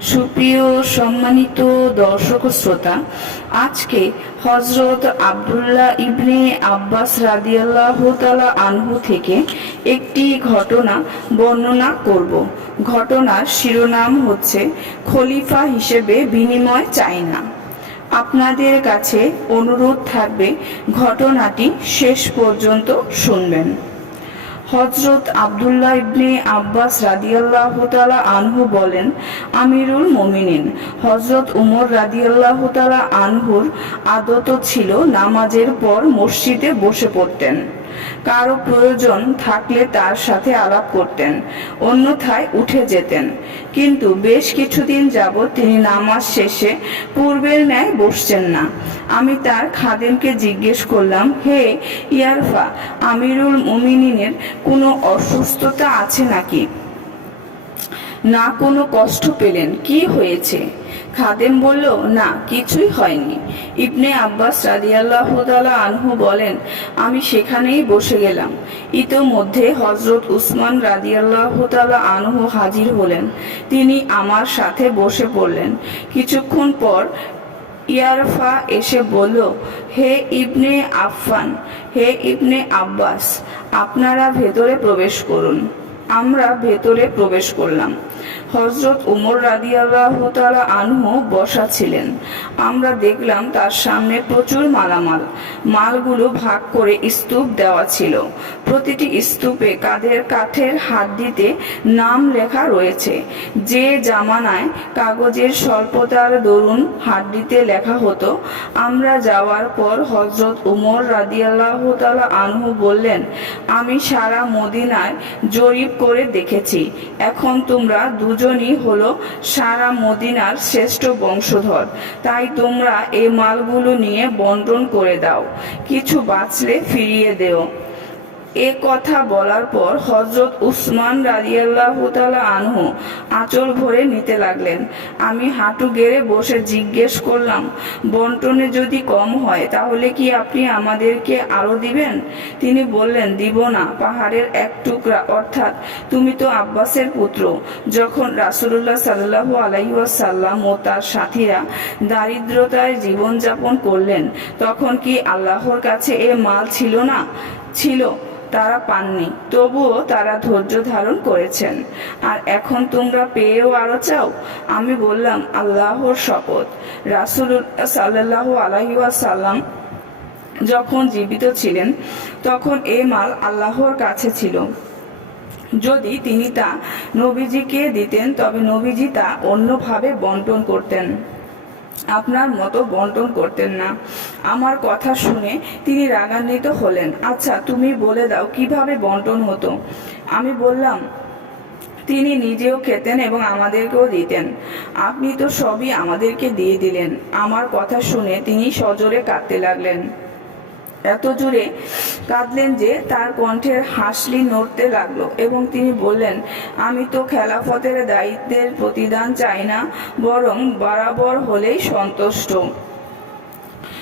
সুপ্রিয় সম্মানিত দর্শক শ্রোতা, আজকে হজরত আবদুল্লাহ ইবনে আব্বাস রাদিয়াল্লাহ তালা আনহু থেকে একটি ঘটনা বর্ণনা করব। ঘটনার শিরোনাম হচ্ছে, খলিফা হিসেবে বিনিময় চাই না। আপনাদের কাছে অনুরোধ থাকবে, ঘটনাটি শেষ পর্যন্ত শুনবেন। হজরত আবদুল্লাহ ইবনে আব্বাস রাদিয়াল্লাহ তালা আনহু বলেন, আমিরুল মমিনিন হজরত উমর রাদিয়াল্লাহ তালা আনহুর আদত ছিল নামাজের পর মসজিদে বসে পড়তেন। কারও প্রয়োজন থাকলে তার সাথে আলাপ করতেন, অন্যথায় উঠে যেতেন। কিন্তু বেশ কিছুদিন যাবৎ তিনি নামাজ শেষে পূর্বের ন্যায় বসছেন না। আমি তার খাদেমকে জিজ্ঞেস করলাম, হে ইয়ারফা, আমিরুল মুমিনিনের কোনো অসুস্থতা আছে নাকি? না কোনো কষ্ট পেলেন, কি হয়েছে? খাদেম বলল, না, কিছুই হয়নি। ইবনে আব্বাস রাদিয়াল্লাহ তালা আনহু বলেন, আমি সেখানেই বসে গেলাম। ইতোমধ্যে হজরত উসমান রাদিয়াল্লাহ তালা আনহু হাজির হলেন। তিনি আমার সাথে বসে পড়লেন। কিছুক্ষণ পর ইয়ারফা এসে বলল, হে ইবনে আফফান, হে ইবনে আব্বাস, আপনারা ভেতরে প্রবেশ করুন। আমরা ভেতরে প্রবেশ করলাম। হজরত উমর রাদিয়াল্লাহ তালা আনহু বসা ছিলেন। আমরা দেখলাম তার সামনে প্রচুর মালামাল। মালগুলো ভাগ করে স্তূপ দেওয়া ছিল। প্রতিটি স্তূপে কাঁধের কাঠের হাড্ডিতে নাম লেখা রয়েছে। যে জামানায় কাগজের স্বল্পতার দরুন হাড্ডিতে লেখা হতো, আমরা যাওয়ার পর হজরত উমর রাদিয়াল্লাহ তালা আনহু বললেন, আমি সারা মদিনায় জরিপ করে দেখেছি। এখন তোমরা দুজনই হলো সারা মদিনার শ্রেষ্ঠ বংশধর। তাই তোমরা এই মালগুলো নিয়ে বন্টন করে দাও। কিছু বাঁচলে ফিরিয়ে দেও। এ কথা বলার পর হজরত উসমান রাজিয়াল্লাহ তালা আনহু আঁচল ভরে নিতে লাগলেন। আমি হাঁটু গেড়ে বসে জিজ্ঞেস করলাম, বন্টনে যদি কম হয়, তাহলে কি আপনি আমাদেরকে আরও দিবেন? তিনি বললেন, দিব না, পাহাড়ের এক টুকরা, অর্থাৎ তুমি তো আব্বাসের পুত্র। যখন রাসুল্লাহ সাল্লাহ আলাইসাল্লাম ও তার সাথীরা দারিদ্রতায় জীবনযাপন করলেন, তখন কি আল্লাহর কাছে এ মাল ছিল না? ছিল। তারা পাননি, তবুও তারা ধৈর্য ধারণ করেছেন। আর এখন তোমরা পেয়েও আরও চাও? আমি বললাম, আল্লাহর শপথ। রাসুল সাল্লাহ আলহিসাল্লাম যখন জীবিত ছিলেন, তখন এ মাল আল্লাহর কাছে ছিল। যদি তিনি তা নবীজিকে দিতেন, তবে নবীজি তা অন্যভাবে বন্টন করতেন। আপনার মতো বন্টন করতেন না। আমার কথা শুনে তিনি রাগান্বিত হলেন। আচ্ছা তুমি বলে দাও, কীভাবে বন্টন হতো? আমি বললাম, তিনি নিজেও খেতেন এবং আমাদেরকেও দিতেন। আপনি তো সবই আমাদেরকে দিয়ে দিলেন। আমার কথা শুনে তিনি সজোরে কাঁদতে লাগলেন। এত জোরে কাঁদলেন যে তার কণ্ঠের হাসলি নড়তে লাগল এবং তিনি বললেন, আমি তো খেলাফতের দায়িত্বের প্রতিদান চাই না, বরং বরাবর হলেই সন্তুষ্ট।